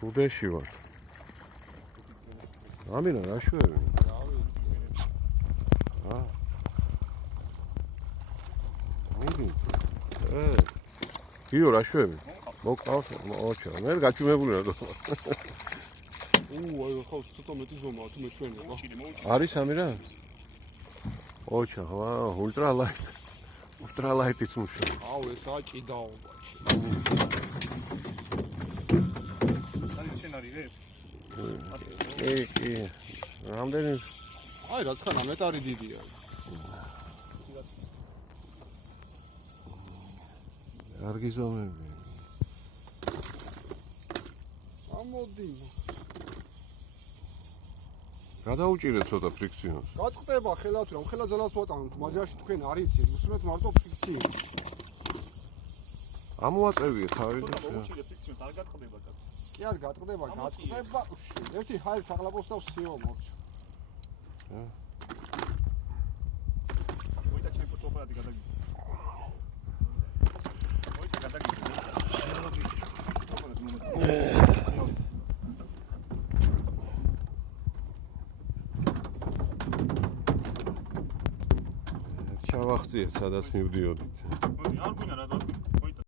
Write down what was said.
Kudeshi var. Amina, რა შვები? აა. გიო რა შვები? მოკავს, ოჩა. მე გაჩუმებული რა თქმა უნდა. აი ხო ცოტა მეტი ზომაა თუ მეშვენება. არის ამირა? ოჩა, ვა, ultralight-იც მუშაობს. აუ ესაა ჭიდაობა. კი. რამდენი? აი რა თქმა უნდა მეტ არის დიდია. კარგი ზომები. ამოდი. გადაუჭირეთ ცოტა ფრიქციონს. გაწყდება ხელად რომ ხელა ძალას ვატანოთ, მაჯაში თქვენ არ იცით, უსმენთ მარტო ფრიქციო. ამოაწევიეთ თავის. გაუჭირეთ ფრიქციოს, არ გაწყდება კაცი. კი არ გაწყდება, გაწყდება. ერთი ჰაერს აღლაბობს და ვსიო მოვჭ. მოიცა ჩემი ფოტოაპარატი გადაგიჭირე. მოიცა გადაგიჭირე. ჩავახციეთ, სადაც მივდიოდით.